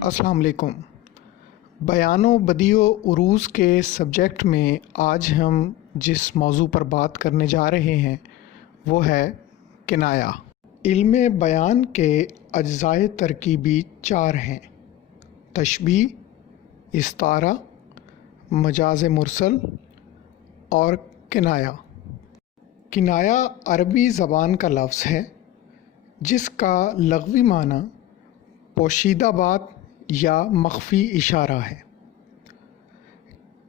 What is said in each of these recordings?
अस्सलाम वालेकुम। बयानो बदियो उरूज़ के सब्जेक्ट में आज हम जिस मौजू पर बात करने जा रहे हैं वो है किनाया। इल्मे बयान के अज्ज़ाए तरकीबी 4 हैं: तशबीह, इस्तारा, मजाज़ मुरसल और किनाया। किनाया अरबी ज़बान का लफ्ज़ है जिसका लग़वी माना पोशीदा बात या मख्फी इशारा है।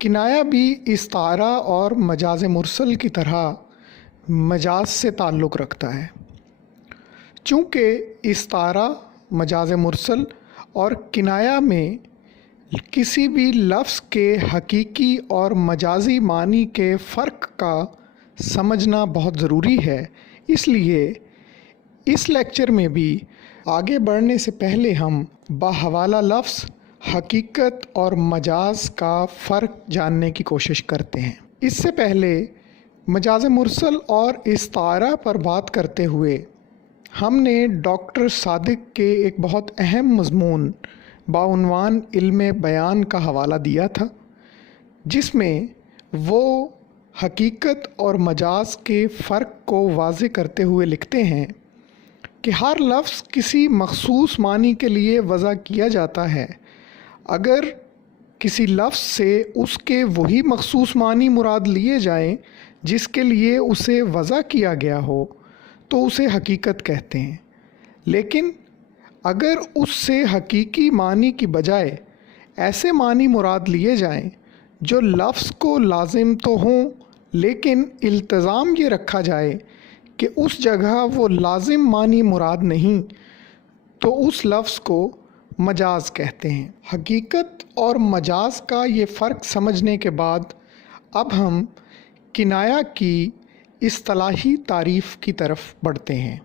किनाया भी इस्तारा और मजाज़ मुरसल की तरह मजाज से ताल्लुक़ रखता है। चूँकि इस्तारा, मजाज़ मुरसल और किनाया में किसी भी लफ्ज़ के हकीकी और मजाजी मानी के फ़र्क का समझना बहुत ज़रूरी है, इसलिए इस लेक्चर में भी आगे बढ़ने से पहले हम बाहवाला लफ्ज़, हकीकत और मजाज का फ़र्क जानने की कोशिश करते हैं। इससे पहले मजाज़ मुरसल और इस्तारा पर बात करते हुए हमने डॉक्टर सादिक के एक बहुत अहम मज़मून बाउनवान इल्मे बयान का हवाला दिया था, जिसमें वो हकीकत और मजाज के फ़र्क को वाज़े करते हुए लिखते हैं कि हर लफ्ज़ किसी मख़सूस मानी के लिए वज़ा किया जाता है। अगर किसी लफ्ज़ से उसके वही मख़सूस मानी मुराद लिए जाएं जिसके लिए उसे वज़ा किया गया हो तो उसे हकीकत कहते हैं, लेकिन अगर उससे हकीकी मानी की बजाय ऐसे मानी मुराद लिए जाएं जो लफ्ज़ को लाजिम तो हों लेकिन इल्तिज़ाम ये रखा जाए कि उस जगह वो लाजिम मानी मुराद नहीं, तो उस लफ्ज़ को मजाज कहते हैं। हकीकत और मजाज का ये फ़र्क समझने के बाद अब हम किनाया की इस्तिलाही तारीफ़ की तरफ बढ़ते हैं।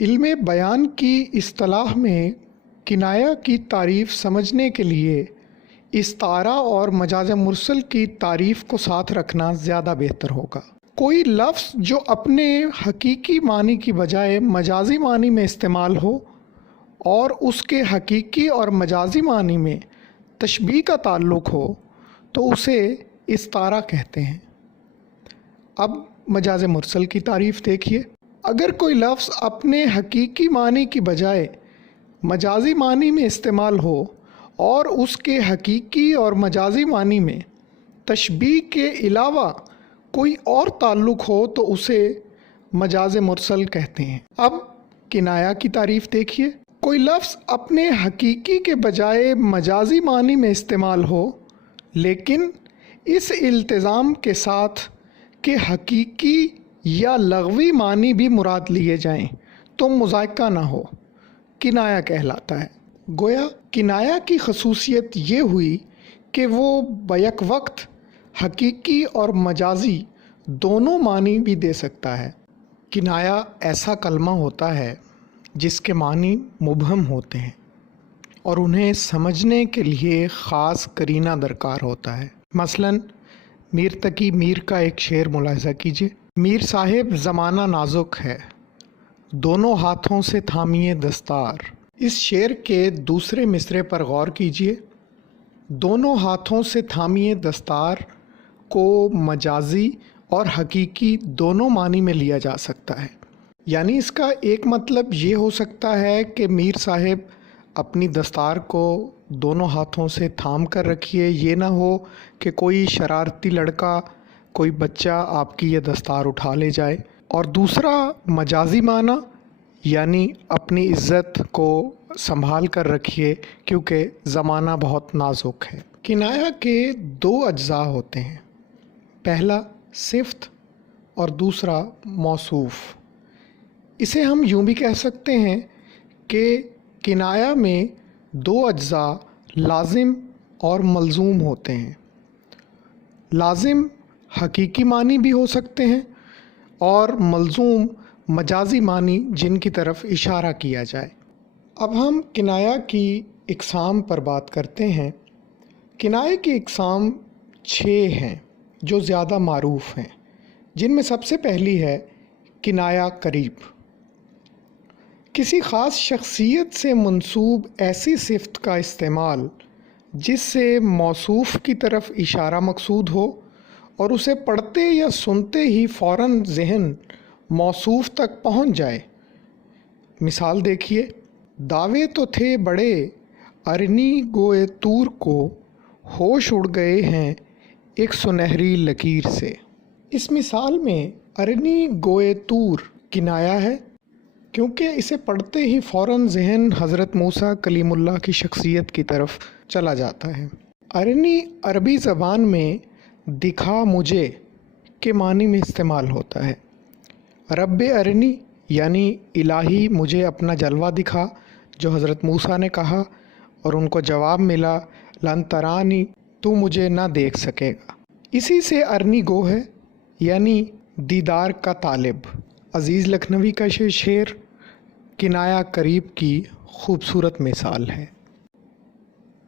इल्मे बयान की इस्तिलाह में किनाया की तारीफ़ समझने के लिए इस्तारा और मजाज मुरसल की तारीफ़ को साथ रखना ज़्यादा बेहतर होगा। कोई लफ्ज़ जो अपने हकीकी मानी की बजाय मजाजी मानी में इस्तेमाल हो और उसके हकीकी और मजाजी मानी में तशबीह का ताल्लुक़ हो तो उसे इस्तारा कहते हैं। अब मजाज मुरसल की तारीफ़ देखिए। अगर कोई लफ्ज़ अपने हकीकी मानी की बजाय मजाजी मानी में इस्तेमाल हो और उसके हकीकी और मजाजी मानी में तशबीह के अलावा कोई और ताल्लुक़ हो तो उसे मजाज मुरसल कहते हैं। अब किनाया की तारीफ़ देखिए। कोई लफ्ज़ अपने हकीकी के बजाय मजाजी मानी में इस्तेमाल हो लेकिन इस इल्तिज़ाम के साथ कि हकीकी या लग़वी मानी भी मुराद लिए जाएं तो मुज़ायका ना हो, किनाया कहलाता है। गोया किनाया की खसूसियत ये हुई कि वो बैक वक्त हकीकी और मजाजी दोनों मानी भी दे सकता है। किनाया ऐसा कलमा होता है जिसके मानी मुबहम होते हैं और उन्हें समझने के लिए ख़ास करीना दरकार होता है। मसलन मीर तकी मीर का एक शेर मुलाहिज़ा कीजिए। मीर साहिब ज़माना नाजुक है, दोनों हाथों से थामिए दस्तार। इस शेर के दूसरे मिसरे पर गौर कीजिए। दोनों हाथों से थामिए दस्तार को मजाजी और हकीकी दोनों मानी में लिया जा सकता है। यानी इसका एक मतलब ये हो सकता है कि मीर साहिब अपनी दस्तार को दोनों हाथों से थाम कर रखिए, ये ना हो कि कोई शरारती लड़का, कोई बच्चा आपकी ये दस्तार उठा ले जाए। और दूसरा मजाजी माना यानी अपनी इज़्ज़त को संभाल कर रखिए क्योंकि ज़माना बहुत नाजुक है। किनाया के 2 अज्ज़ा होते हैं, पहला सिफ़्त और दूसरा मौसूफ़। इसे हम यूँ भी कह सकते हैं कि किनाया में 2 अज्ज़ा लाजिम और मलज़ूम होते हैं। लाजिम हकीकी मानी भी हो सकते हैं और मलज़ूम मजाजी मानी जिनकी तरफ इशारा किया जाए। अब हम किनाया की इक़साम पर बात करते हैं। किनाये की इक़साम 6 हैं जो ज़्यादा मारूफ़ हैं, जिनमें सबसे पहली है किनाया करीब। کسی خاص شخصیت سے منسوب ایسی صفت کا استعمال جس سے موصوف کی طرف اشارہ مقصود ہو اور اسے پڑھتے یا سنتے ہی فوراً ذہن موصوف تک پہنچ جائے۔ مثال دیکھیے، دعوے تو تھے بڑے ارنی گوئے طور کو، ہوش اڑ گئے ہیں ایک سنہری لکیر سے۔ اس مثال میں ارنی گوئے طور کنایا ہے، کیونکہ اسے پڑھتے ہی فوراً ذہن حضرت موسیٰ کلیم اللہ کی شخصیت کی طرف چلا جاتا ہے۔ ارنی عربی زبان میں دکھا مجھے کے معنی میں استعمال ہوتا ہے۔ رب ارنی یعنی الہی مجھے اپنا جلوہ دکھا، جو حضرت موسیٰ نے کہا اور ان کو جواب ملا لن ترانی، تو مجھے نہ دیکھ سکے گا۔ اسی سے ارنی گو ہے، یعنی دیدار کا طالب۔ عزیز لکھنوی کا شعر کنایا قریب کی خوبصورت مثال ہے۔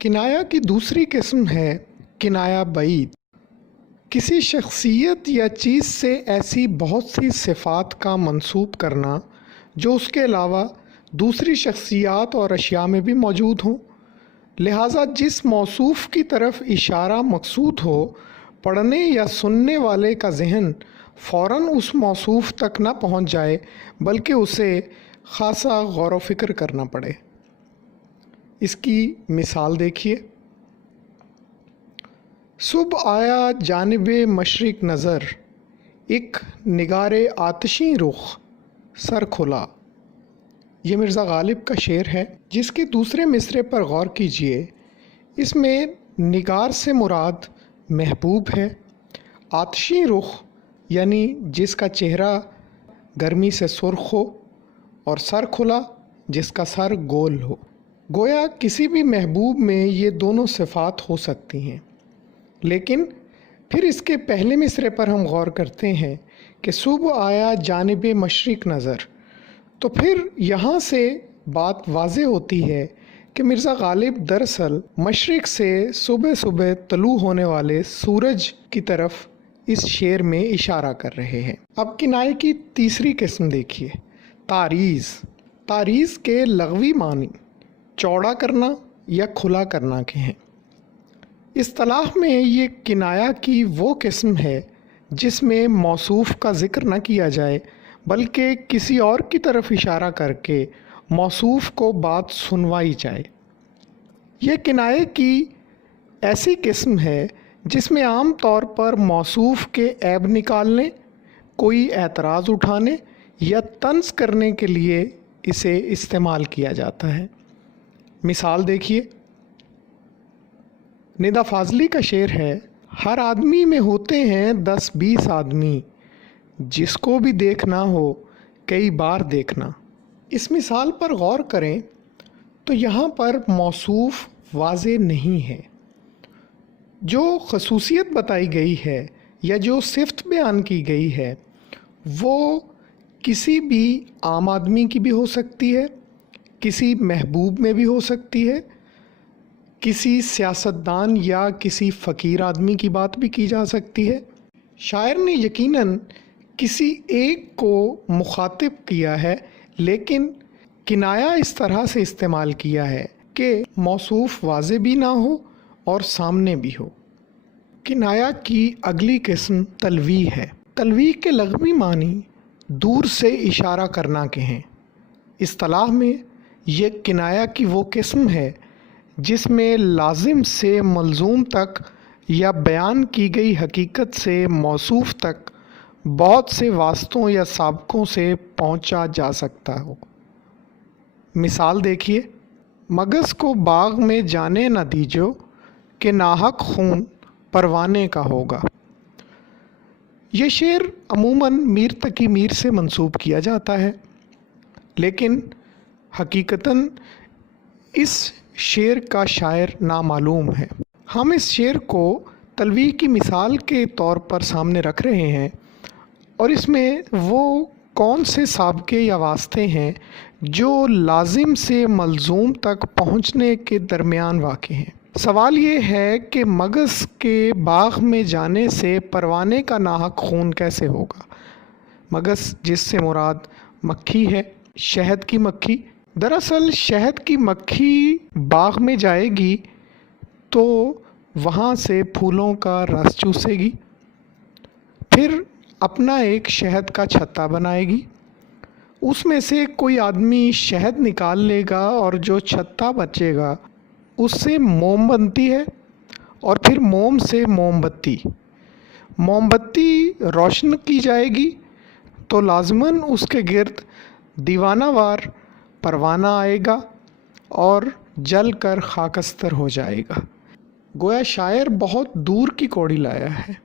کنایا کی دوسری قسم ہے کنایا بعید۔ کسی شخصیت یا چیز سے ایسی بہت سی صفات کا منسوب کرنا جو اس کے علاوہ دوسری شخصیات اور اشیاء میں بھی موجود ہوں، لہٰذا جس موصوف کی طرف اشارہ مقصود ہو، پڑھنے یا سننے والے کا ذہن فوراً اس موصوف تک نہ پہنچ جائے بلکہ اسے خاصا غور و فکر کرنا پڑے۔ اس کی مثال دیکھیے، صبح آیا جانب مشرق نظر، ایک نگار آتشیں رخ سر کھلا۔ یہ مرزا غالب کا شعر ہے، جس کے دوسرے مصرعے پر غور کیجیے۔ اس میں نگار سے مراد محبوب ہے، آتشیں رخ یعنی جس کا چہرہ گرمی سے سرخ ہو، اور سر کھلا جس کا سر گول ہو۔ گویا کسی بھی محبوب میں یہ دونوں صفات ہو سکتی ہیں، لیکن پھر اس کے پہلے مصرعے پر ہم غور کرتے ہیں کہ صبح آیا جانب مشرق نظر، تو پھر یہاں سے بات واضح ہوتی ہے کہ مرزا غالب دراصل مشرق سے صبح صبح طلوع ہونے والے سورج کی طرف اس شعر میں اشارہ کر رہے ہیں۔ اب کنائے کی تیسری قسم دیکھیے، تعریض۔ تعریض کے لغوی معنی چوڑا کرنا یا کھلا کرنا کے ہیں۔ اصطلاح میں یہ کنایا کی وہ قسم ہے جس میں موصوف کا ذکر نہ کیا جائے بلکہ کسی اور کی طرف اشارہ کر کے موصوف کو بات سنوائی جائے۔ یہ کنائے کی ایسی قسم ہے جس میں عام طور پر موصوف کے عیب نکالنے، کوئی اعتراض اٹھانے یا طنز کرنے کے لیے اسے استعمال کیا جاتا ہے۔ مثال دیکھیے، ندا فاضلی کا شعر ہے، ہر آدمی میں ہوتے ہیں 10-20 آدمی، جس کو بھی دیکھنا ہو کئی بار دیکھنا۔ اس مثال پر غور کریں تو یہاں پر موصوف واضح نہیں ہے۔ جو خصوصیت بتائی گئی ہے یا جو صفت بیان کی گئی ہے وہ کسی بھی عام آدمی کی بھی ہو سکتی ہے، کسی محبوب میں بھی ہو سکتی ہے، کسی سیاستدان یا کسی فقیر آدمی کی بات بھی کی جا سکتی ہے۔ شاعر نے یقیناً کسی ایک کو مخاطب کیا ہے، لیکن کنایا اس طرح سے استعمال کیا ہے کہ موصوف واضح بھی نہ ہو اور سامنے بھی ہو۔ کنایا کی اگلی قسم تلویح ہے۔ تلویح کے لغوی معنی دور سے اشارہ کرنا کے ہیں۔ اصطلاح میں یہ کنایا کی وہ قسم ہے جس میں لازم سے ملزوم تک یا بیان کی گئی حقیقت سے موصوف تک بہت سے واسطوں یا سابقوں سے پہنچا جا سکتا ہو۔ مثال دیکھیے، مگس کو باغ میں جانے نہ دیجو کہ ناحق خون پروانے کا ہوگا۔ یہ شعر عموماً میر تقی میر سے منسوب کیا جاتا ہے، لیکن حقیقتاً اس شعر کا شاعر نامعلوم ہے۔ ہم اس شعر کو تلویح کی مثال کے طور پر سامنے رکھ رہے ہیں، اور اس میں وہ کون سے سابقے یا واسطے ہیں جو لازم سے ملزوم تک پہنچنے کے درمیان واقع ہیں۔ سوال یہ ہے کہ مگس کے باغ میں جانے سے پروانے کا ناحق خون کیسے ہوگا؟ مگس جس سے مراد مکھی ہے، शहद की मक्खी। दरअसल शहद की मक्खी बाग में जाएगी तो वहाँ से फूलों का रस चूसेगी, फिर अपना एक शहद का छत्ता बनाएगी। उसमें से कोई आदमी शहद निकाल लेगा और जो छत्ता बचेगा उससे मोम बनती है, और फिर मोम से मोमबत्ती। मोमबत्ती रोशन की जाएगी तो लाजमन उसके गिर्द दीवानावार परवाना आएगा और जल कर खाकस्तर हो जाएगा। गोया शायर बहुत दूर की कौड़ी लाया है।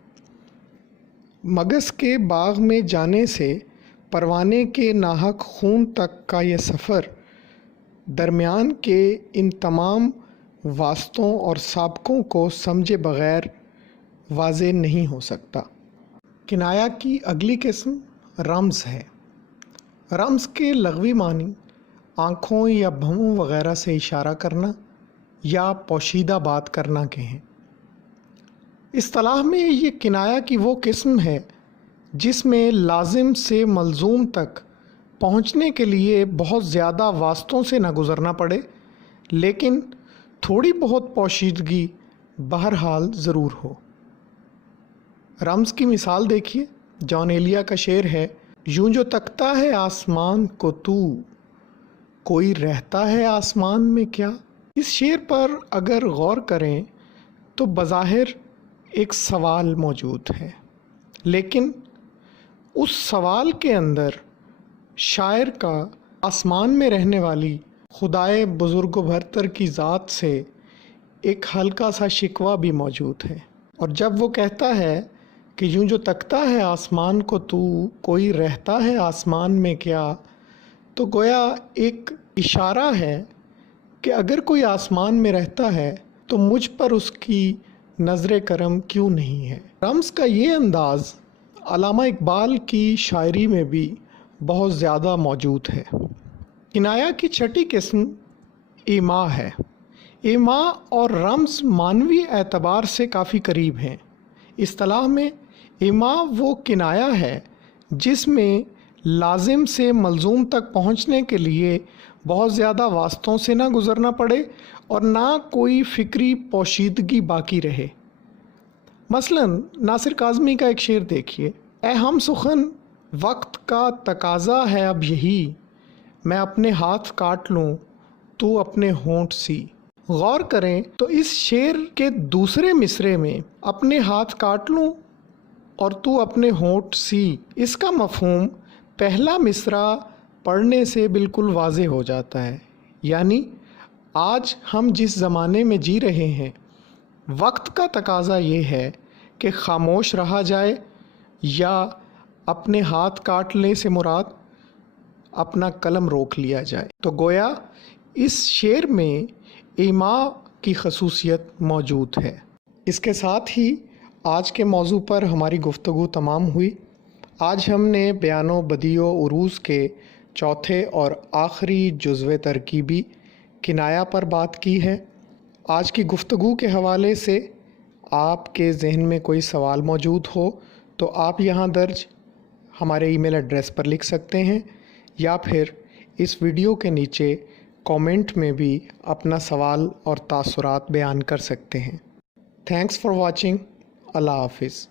मगज़ के बाग में जाने से परवाने के नाहक खून तक का ये सफ़र दरमियान के इन तमाम वास्तों और साबकों को समझे बग़ैर वाज़े नहीं हो सकता। किनाया की अगली किस्म रम्ज़ है। रम्ज़ के लग़वी मानी आँखों या भौं वग़ैरह से इशारा करना या पोशीदा बात करना के हैं। इस्तिलाह में ये किनाया की वो किस्म है जिसमें लाजिम से मलजूम तक पहुँचने के लिए बहुत ज़्यादा वास्तों से न गुज़रना पड़े, लेकिन थोड़ी बहुत पोशीदगी बहरहाल ज़रूर हो। रम्ज़ की मिसाल देखिए। जॉन एलिया का शेर है, यूं जो तकता है आसमान को तू, कोई रहता है आसमान में क्या। इस शेर पर अगर गौर करें तो बज़ाहिर एक सवाल मौजूद है, लेकिन उस सवाल के अंदर शायर का आसमान में रहने वाली खुदाए बुज़ुर्ग बरतर की ज़ात से एक हल्का सा शिकवा भी मौजूद है। और जब वो कहता है कि यूं जो तकता है आसमान को तू, कोई रहता है आसमान में क्या, तो गोया एक इशारा है कि अगर कोई आसमान में रहता है तो मुझ पर उसकी नज़र करम क्यों नहीं है। रम्ज़ का ये अंदाज़ अल्लामा इकबाल की शायरी में भी बहुत ज़्यादा मौजूद है। किनाया की छठी किस्म ईमा है। ईमा और रम्ज़ मानवी एतबार से काफ़ी करीब हैं। इस्तिलाह में ईमा वो किनाया है जिसमें लाजिम से मलजूम तक पहुँचने के लिए बहुत ज़्यादा वास्तों से ना गुज़रना पड़े और ना कोई फ़िक्री पोशीदगी बाकी रहे। मसलन नासिर काज़मी का एक शेर देखिए, ए हम सुखन वक्त का तकाज़ा है अब यही, मैं अपने हाथ काट लूँ तू अपने होंठ सी। गौर करें तो इस शेर के दूसरे मिसरे में अपने हाथ काट लूँ और तू अपने होंठ सी, इसका मफ़हूम पहला मिसरा पढ़ने से बिल्कुल वाज़े हो जाता है। यानी आज हम जिस ज़माने में जी रहे हैं, वक्त का तकाज़ा ये है कि ख़ामोश रहा जाए या अपने हाथ काट ले से मुराद अपना कलम रोक लिया जाए। तो गोया इस शेर में ईमा की खसूसियत मौजूद है। इसके साथ ही आज के मौजू पर हमारी गुफ्तगू तमाम हुई। आज हमने बयानो बदियो उरूज़ के चौथे और आखिरी जुज़्वे तरकीबी किनाया पर बात की है। आज की गुफ्तगू के हवाले से आपके ज़हन में कोई सवाल मौजूद हो तो आप यहाँ दर्ज हमारे ईमेल एड्रेस पर लिख सकते हैं, या फिर इस वीडियो के नीचे कमेंट में भी अपना सवाल और तासुरात बयान कर सकते हैं। Thanks for watching. अल्लाह हाफिज़।